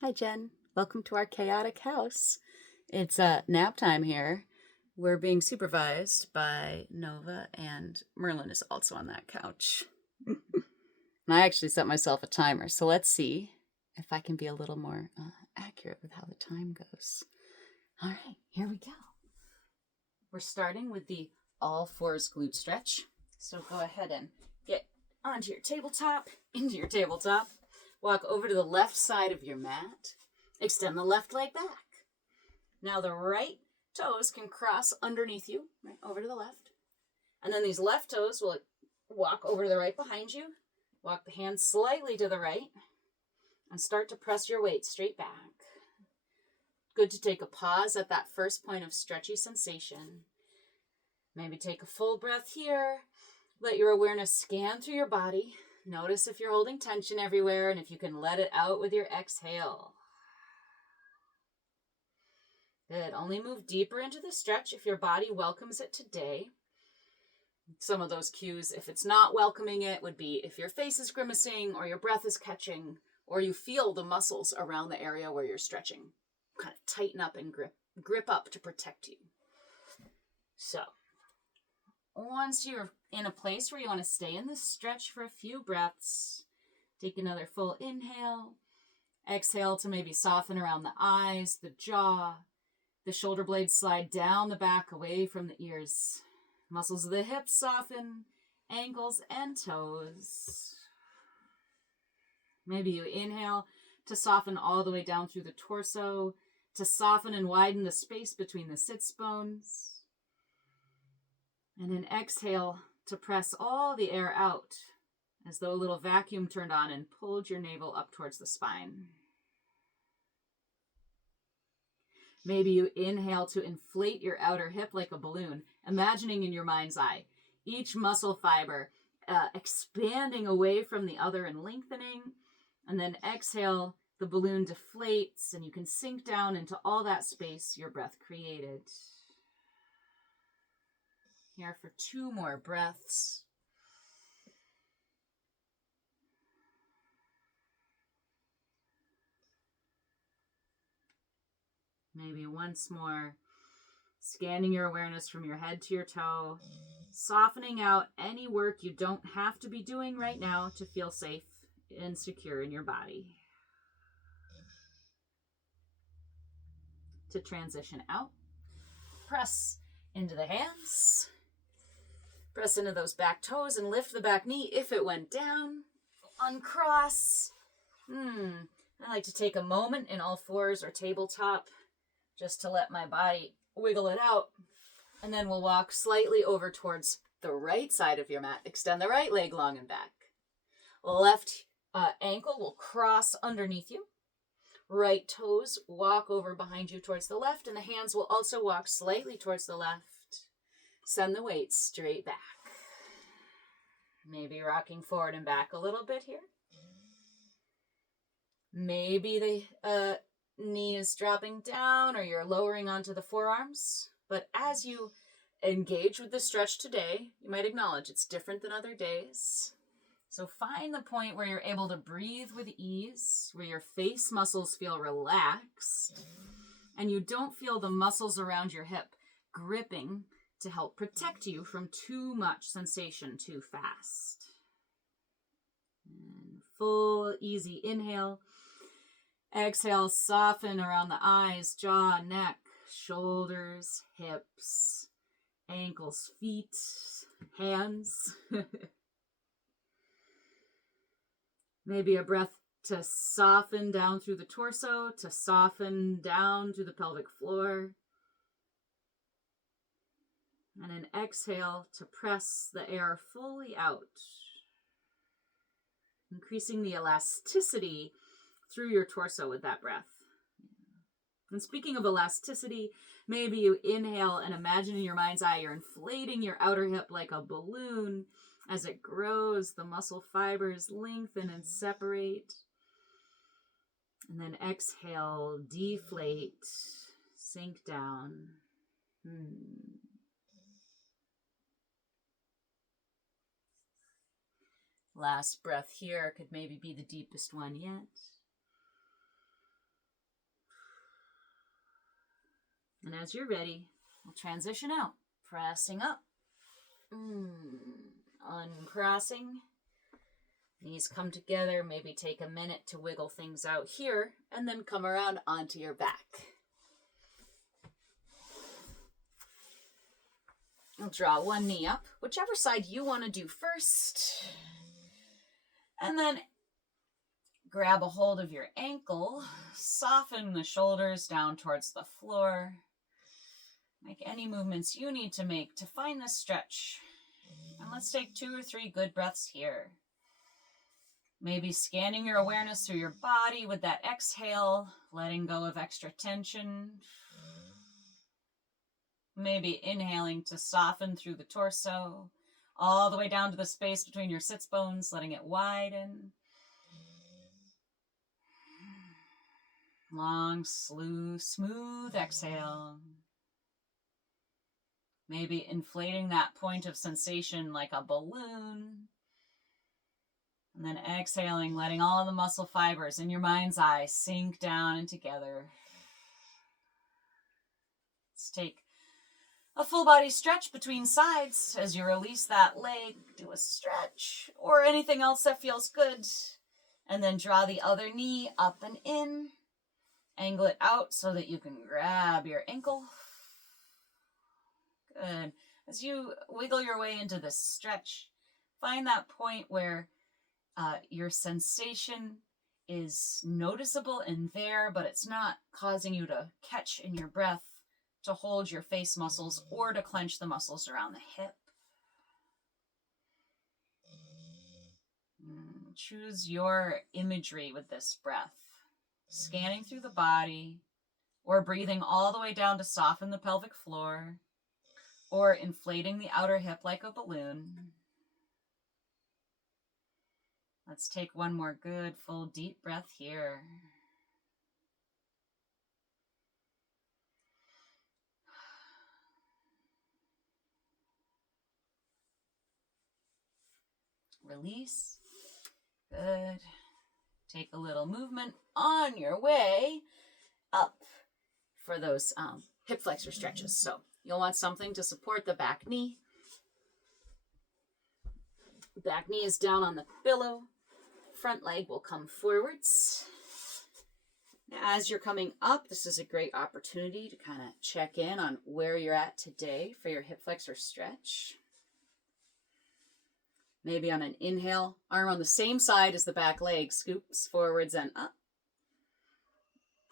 Hi, Jen. Welcome to our chaotic house. It's nap time here. We're being supervised by Nova, and Merlin is also on that couch. And I actually set myself a timer, so let's see if I can be a little more accurate with how the time goes. All right, here we go. We're starting with the all fours glute stretch. So go ahead and get onto your tabletop, into your tabletop. Walk over to the left side of your mat. Extend the left leg back. Now the right toes can cross underneath you, right over to the left. And then these left toes will walk over to the right behind you. Walk the hands slightly to the right and start to press your weight straight back. Good to take a pause at that first point of stretchy sensation. Maybe take a full breath here. Let your awareness scan through your body. Notice if you're holding tension everywhere and if you can let it out with your exhale. Good. Only move deeper into the stretch if your body welcomes it today. Some of those cues, if it's not welcoming it, would be if your face is grimacing or your breath is catching or you feel the muscles around the area where you're stretching kind of tighten up and grip up to protect you. So, once you're in a place where you want to stay in this stretch for a few breaths, take another full inhale. Exhale to maybe soften around the eyes, the jaw. The shoulder blades slide down the back away from the ears. Muscles of the hips soften, ankles and toes. Maybe you inhale to soften all the way down through the torso, to soften and widen the space between the sits bones. And then exhale to press all the air out, as though a little vacuum turned on and pulled your navel up towards the spine. Maybe you inhale to inflate your outer hip like a balloon, imagining in your mind's eye each muscle fiber expanding away from the other and lengthening. And then exhale, the balloon deflates and you can sink down into all that space your breath created. Here for 2 more breaths. Maybe once more, scanning your awareness from your head to your toe, softening out any work you don't have to be doing right now to feel safe and secure in your body. To transition out, press into the hands, press into those back toes and lift the back knee if it went down. Uncross. I like to take a moment in all fours or tabletop just to let my body wiggle it out. And then we'll walk slightly over towards the right side of your mat. Extend the right leg long and back. Left ankle will cross underneath you. Right toes walk over behind you towards the left, and the hands will also walk slightly towards the left. Send the weight straight back. Maybe rocking forward and back a little bit here. Maybe the knee is dropping down or you're lowering onto the forearms. But as you engage with the stretch today, you might acknowledge it's different than other days. So find the point where you're able to breathe with ease, where your face muscles feel relaxed, and you don't feel the muscles around your hip gripping to help protect you from too much sensation too fast. And full, easy inhale. Exhale, soften around the eyes, jaw, neck, shoulders, hips, ankles, feet, hands. Maybe a breath to soften down through the torso, to soften down through the pelvic floor. And an exhale to press the air fully out, increasing the elasticity through your torso with that breath. And speaking of elasticity, maybe you inhale and imagine in your mind's eye you're inflating your outer hip like a balloon. As it grows, the muscle fibers lengthen and separate. And then exhale, deflate, sink down. Last breath here could maybe be the deepest one yet. And as you're ready, we'll transition out, pressing up, uncrossing. Knees come together, maybe take a minute to wiggle things out here, and then come around onto your back. We'll draw one knee up, whichever side you want to do first. And then grab a hold of your ankle, soften the shoulders down towards the floor. Make any movements you need to make to find this stretch. And let's take 2 or 3 good breaths here. Maybe scanning your awareness through your body with that exhale, letting go of extra tension. Maybe inhaling to soften through the torso, all the way down to the space between your sits bones, letting it widen. Long, smooth exhale. Maybe inflating that point of sensation like a balloon. And then exhaling, letting all the muscle fibers in your mind's eye sink down and together. Let's take a full body stretch between sides as you release that leg. Do a stretch or anything else that feels good. And then draw the other knee up and in. Angle it out so that you can grab your ankle. Good. As you wiggle your way into this stretch, find that point where your sensation is noticeable and there, but it's not causing you to catch in your breath, to hold your face muscles, or to clench the muscles around the hip. Choose your imagery with this breath. Scanning through the body, or breathing all the way down to soften the pelvic floor, or inflating the outer hip like a balloon. Let's take one more good, full, deep breath here. Release. Good. Take a little movement on your way up for those hip flexor stretches. So you'll want something to support the back knee. Back knee is down on the pillow. Front leg will come forwards. Now, as you're coming up, this is a great opportunity to kind of check in on where you're at today for your hip flexor stretch. Maybe on an inhale, arm on the same side as the back leg scoops forwards and up.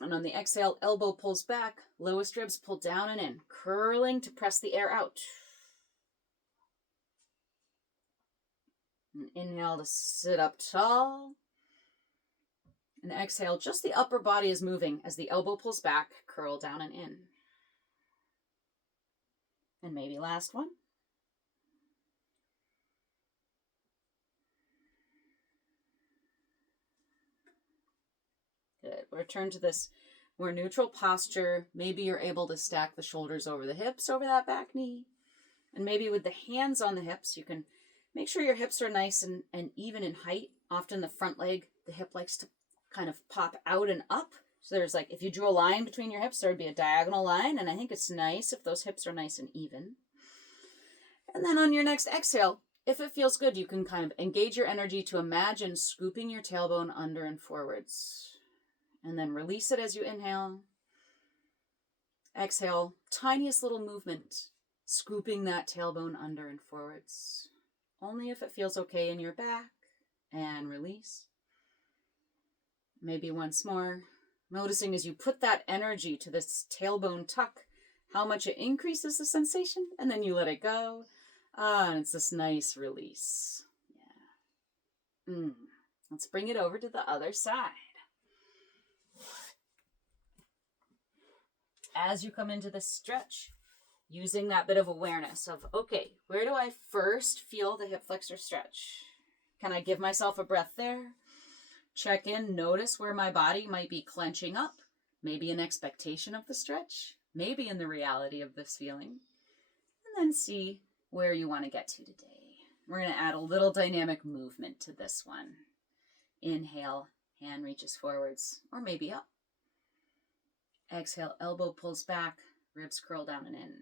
And on the exhale, elbow pulls back, lowest ribs pull down and in, curling to press the air out. And inhale to sit up tall. And exhale, just the upper body is moving as the elbow pulls back, curl down and in. And maybe last one. Good. Return to this more neutral posture. Maybe you're able to stack the shoulders over the hips, over that back knee. And maybe with the hands on the hips, you can make sure your hips are nice and even in height. Often the front leg, the hip likes to kind of pop out and up. So there's like, if you drew a line between your hips, there would be a diagonal line. And I think it's nice if those hips are nice and even. And then on your next exhale, if it feels good, you can kind of engage your energy to imagine scooping your tailbone under and forwards. And then release it as you inhale. Exhale, tiniest little movement, scooping that tailbone under and forwards. Only if it feels okay in your back. And release. Maybe once more. Noticing as you put that energy to this tailbone tuck, how much it increases the sensation, and then you let it go. And it's this nice release. Yeah. Let's bring it over to the other side. As you come into this stretch, using that bit of awareness of, okay, where do I first feel the hip flexor stretch? Can I give myself a breath there? Check in, notice where my body might be clenching up, maybe in expectation of the stretch, maybe in the reality of this feeling, and then see where you want to get to today. We're going to add a little dynamic movement to this one. Inhale, hand reaches forwards, or maybe up. Exhale, elbow pulls back, Ribs curl down and in.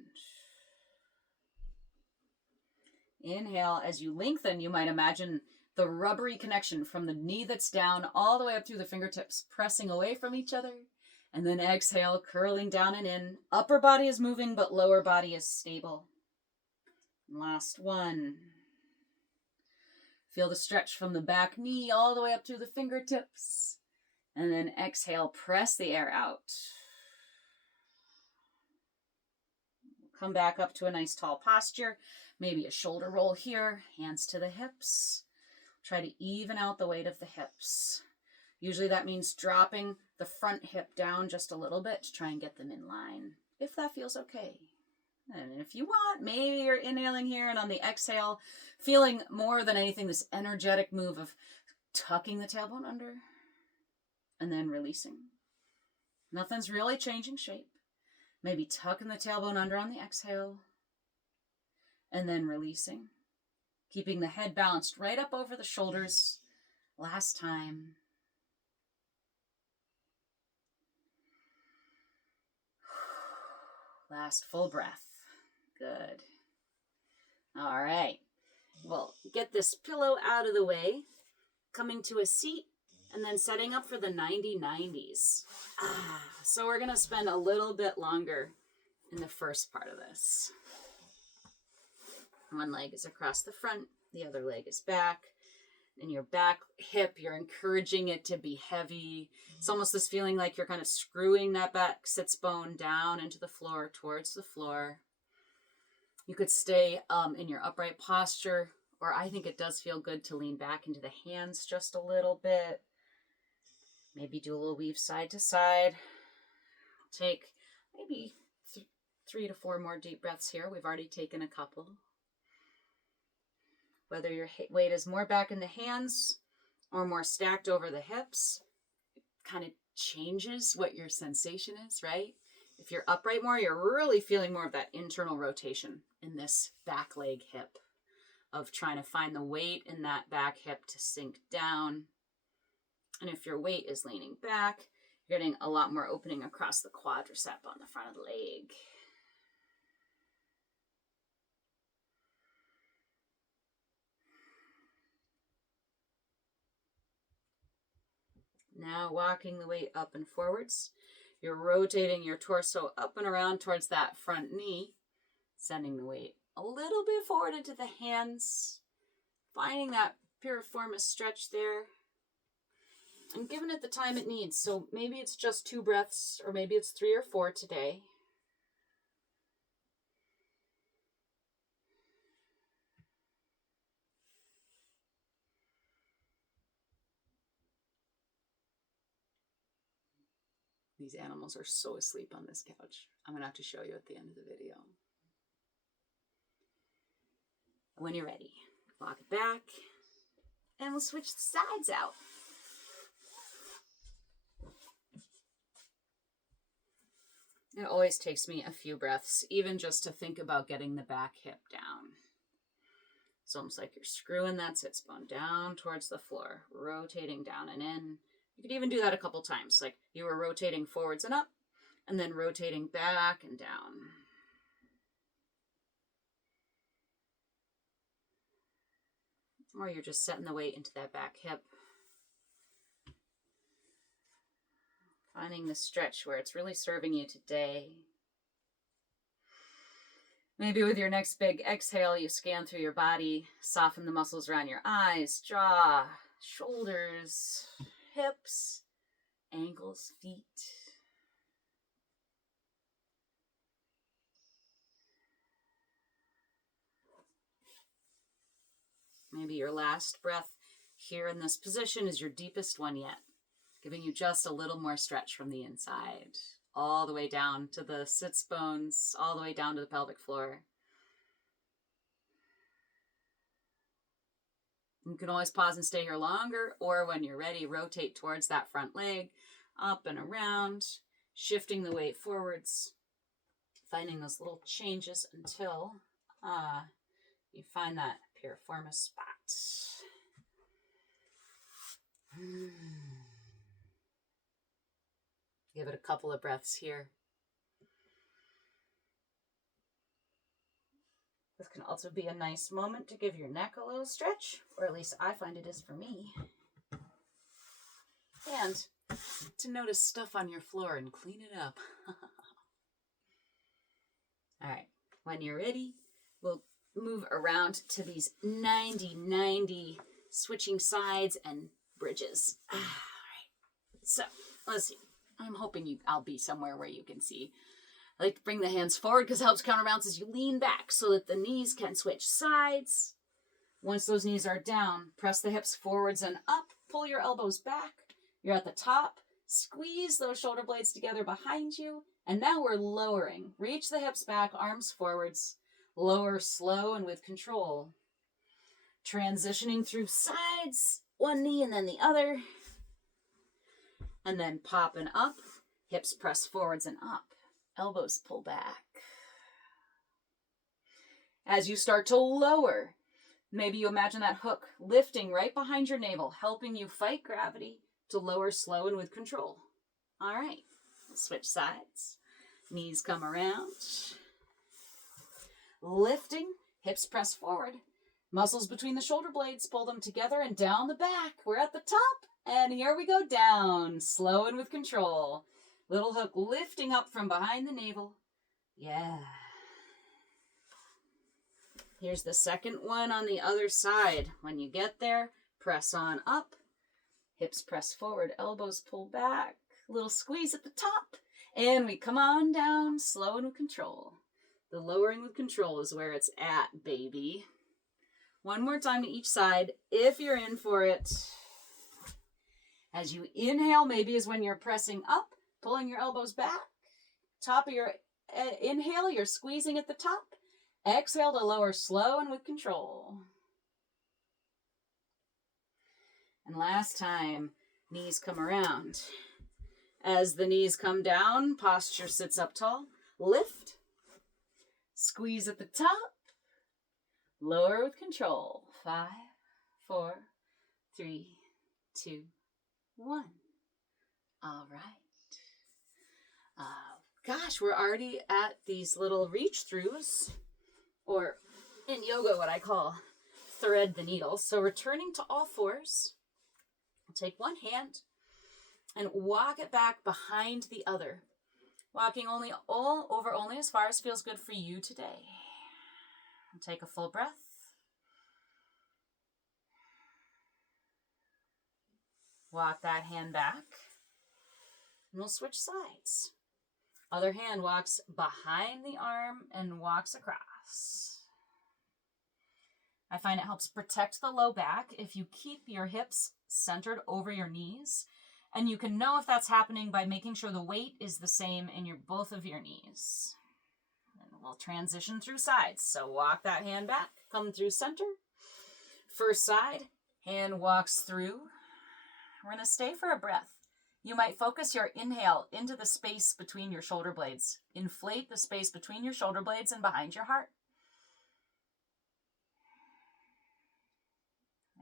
Inhale. As you lengthen, you might imagine the rubbery connection from the knee that's down all the way up through the fingertips, pressing away from each other. And then exhale, curling down and in. Upper body is moving, but lower body is stable. Last one. Feel the stretch from the back knee all the way up through the fingertips. And then exhale, press the air out. Come back up to a nice tall posture. Maybe a shoulder roll here, hands to the hips. Try to even out the weight of the hips. Usually that means dropping the front hip down just a little bit to try and get them in line, if that feels okay. And if you want, maybe you're inhaling here and on the exhale, feeling more than anything this energetic move of tucking the tailbone under and then releasing. Nothing's really changing shape. Maybe tucking the tailbone under on the exhale and then releasing. Keeping the head balanced right up over the shoulders. Last time. Last full breath. Good. All right. Well, get this pillow out of the way. Coming to a seat and then setting up for the 90-90s. So we're going to spend a little bit longer in the first part of this. One leg is across the front, the other leg is back. In your back hip, you're encouraging it to be heavy. It's almost this feeling like you're kind of screwing that back sits bone down into the floor, towards the floor. You could stay in your upright posture, or I think it does feel good to lean back into the hands just a little bit. Maybe do a little weave side to side. Take maybe 3 to 4 more deep breaths here. We've already taken a couple. Whether your weight is more back in the hands or more stacked over the hips, it kind of changes what your sensation is, right? If you're upright more, you're really feeling more of that internal rotation in this back leg hip of trying to find the weight in that back hip to sink down. And if your weight is leaning back, you're getting a lot more opening across the quadricep on the front of the leg. Now walking the weight up and forwards. You're rotating your torso up and around towards that front knee, sending the weight a little bit forward into the hands, finding that piriformis stretch there, and giving it the time it needs. So maybe it's just 2 breaths, or maybe it's 3 or 4 today. These animals are so asleep on this couch. I'm going to have to show you at the end of the video. When you're ready, walk it back, and we'll switch the sides out. It always takes me a few breaths, even just to think about getting the back hip down. It's almost like you're screwing that sits bone down towards the floor, rotating down and in. You could even do that a couple times, like you were rotating forwards and up, and then rotating back and down. Or you're just setting the weight into that back hip. Finding the stretch where it's really serving you today. Maybe with your next big exhale, you scan through your body, soften the muscles around your eyes, jaw, shoulders, hips, ankles, feet. Maybe your last breath here in this position is your deepest one yet, giving you just a little more stretch from the inside, all the way down to the sits bones, all the way down to the pelvic floor. You can always pause and stay here longer, or when you're ready, rotate towards that front leg, up and around, shifting the weight forwards, finding those little changes until you find that piriformis spot. Give it a couple of breaths here. This can also be a nice moment to give your neck a little stretch, or at least I find it is for me. And to notice stuff on your floor and clean it up. All right, when you're ready, we'll move around to these 90-90 switching sides and bridges. All right, so let's see. I'm hoping I'll be somewhere where you can see. I like to bring the hands forward because it helps counterbalance as you lean back so that the knees can switch sides. Once those knees are down, press the hips forwards and up. Pull your elbows back. You're at the top. Squeeze those shoulder blades together behind you. And now we're lowering. Reach the hips back, arms forwards. Lower slow and with control. Transitioning through sides. One knee and then the other. And then popping up. Hips press forwards and up. Elbows pull back. As you start to lower, maybe you imagine that hook lifting right behind your navel, helping you fight gravity to lower slow and with control. All right, switch sides. Knees come around. Lifting, hips press forward. Muscles between the shoulder blades, pull them together and down the back. We're at the top, and here we go down, slow and with control. Little hook lifting up from behind the navel. Yeah. Here's the second one on the other side. When you get there, press on up. Hips press forward, elbows pull back. Little squeeze at the top. And we come on down, slow and with control. The lowering with control is where it's at, baby. One more time to each side, if you're in for it. As you inhale, maybe is when you're pressing up. Pulling your elbows back. Top of your inhale, you're squeezing at the top. Exhale to lower slow and with control. And last time, knees come around. As the knees come down, posture sits up tall. Lift. Squeeze at the top. Lower with control. 5, 4, 3, 2, 1. All right. Gosh, we're already at these little reach throughs, or in yoga, what I call thread the needle. So returning to all fours, take one hand and walk it back behind the other. Walking only as far as feels good for you today. And take a full breath. Walk that hand back. And we'll switch sides. Other hand walks behind the arm and walks across. I find it helps protect the low back if you keep your hips centered over your knees. And you can know if that's happening by making sure the weight is the same in both of your knees. And we'll transition through sides. So walk that hand back, come through center. First side, hand walks through. We're going to stay for a breath. You might focus your inhale into the space between your shoulder blades. Inflate the space between your shoulder blades and behind your heart.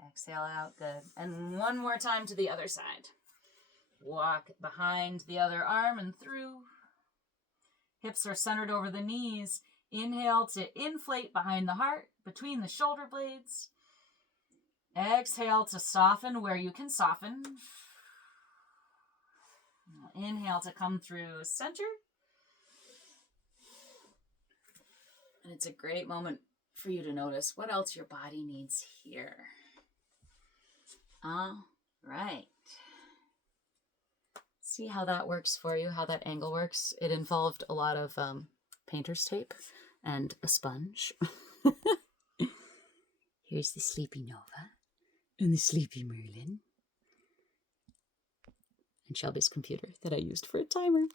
Exhale out, good. And one more time to the other side. Walk behind the other arm and through. Hips are centered over the knees. Inhale to inflate behind the heart, between the shoulder blades. Exhale to soften where you can soften. Inhale to come through center. And it's a great moment for you to notice what else your body needs here. All right. See how that works for you, how that angle works. It involved a lot of painter's tape and a sponge. Here's the Sleepy Nova and the Sleepy Merlin. And Shelby's computer that I used for a timer.